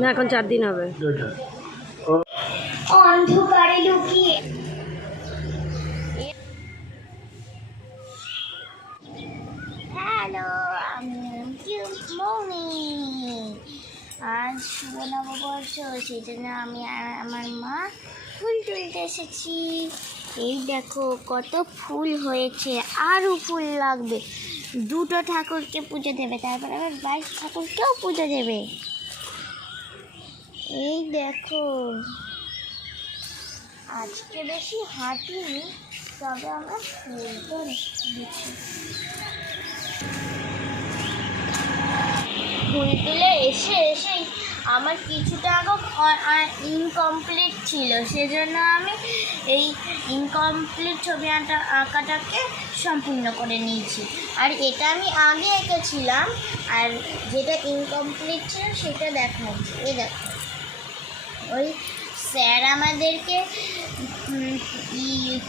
না, এখন চার দিন হবে। অন্ধকারে লুকিয়ে। হ্যালো আজ শুভ নববর্ষ সেই জন্য আমি আমার মা ফুল তুলতে এসেছি। এই দেখো, কত ফুল হয়েছে, আরও ফুল লাগবে। দুটো ঠাকুরকে পুজো দেবে, তারপর আবার বাইশ ঠাকুরকেও পুজো দেবে। এই দেখো। আজকে বেশি হাঁটিনি, তবে আমরা ফুলটা দিচ্ছি ফুল তুলে এসে আমার কিছুটা আগে ইনকমপ্লিট ছিল। সেজন্য আমি এই ইনকমপ্লিট ছবি আঁটা আঁকাটাকে সম্পূর্ণ করে নিয়েছি। আর এটা আমি আগে এঁকেছিলাম, আর যেটা ইনকমপ্লিট ছিল সেটা দেখাচ্ছি। এই দেখো। ওই স্যার আমাদেরকে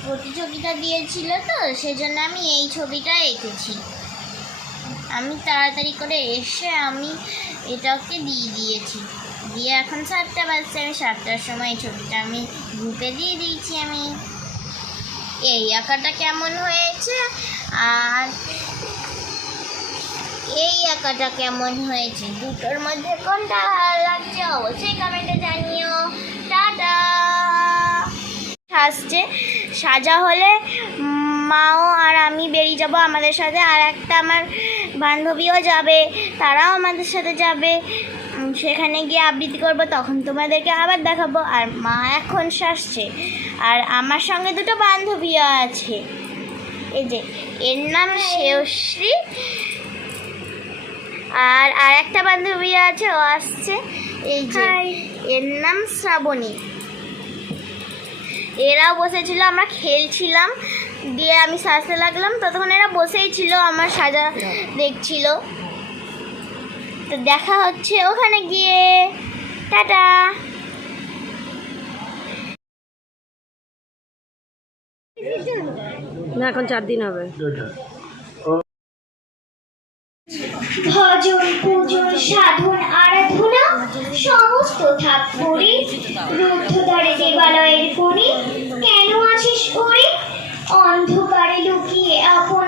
প্রতিযোগিতা দিয়েছিল তো, সেজন্য আমি এই ছবিটা এঁকেছি। আমি তাড়াতাড়ি করে এসে আমি এটাকে দিয়ে দিয়েছি। দিয়ে এখন সাতটা বাজছে, আমি সাতটার সময় এই ছবিটা আমি গ্রুপে দিয়ে দিয়েছি আমি। এই আঁকাটা কেমন হয়েছে? আর এই আঁকাটা কেমন হয়েছে? দুটোর মধ্যে কোনটা ভালো লাগছে অবশ্যই কমেন্টে জানিও। টাটা! আসছে। সাজা হলে মাও আর আমি বেরিয়ে যাব আমাদের সাথে। আর একটা আমার বান্ধবীও যাবে, তারাও আমাদের সাথে যাবে। সেখানে গিয়ে আবৃত্তি করব তখন তোমাদেরকে আবার দেখাবো। আর মা এখন সাজছে আর আমার সঙ্গে দুটো বান্ধবীও আছে। এই যে এর নাম শেয়শ্রী আর আর একটা বান্ধবী আছে ও আসছে। এই যে এর নাম শ্রাবণী। এরাও বসেছিল আমরা খেলছিলাম। দিয়ে আমি সাজতে লাগলাম। ততক্ষণ এরা বসেই ছিল আমার সাজা দেখছিল। তো দেখা হচ্ছে ওখানে গিয়ে। টাটা। না এখন চার দিন হবে। ভজন পূজন সাধন আরাধনা সমস্ত থাক করে। রুদ্ধদ্বারে দেবালয়ের কোণে কেন আছিস ওরে? অন্ধকারে লুকিয়ে আপন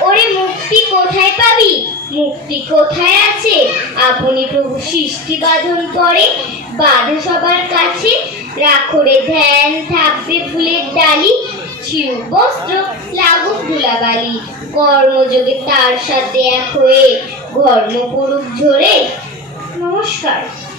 ওরে মুক্তি কোথায় পাবি? মুক্তি কোথায় আছে? আপনি প্রভু সৃষ্টি বাঁধন করে, বাঁধা সবার কাছে। রাখরে ধ্যান থাকবে ফুলের ডালি ছিউ বস্ত্র লাগুক ধুলাবালি। কর্মযোগে তার সাথে এক হয়ে, ঘর্ম করুক ঝরে। নমস্কার।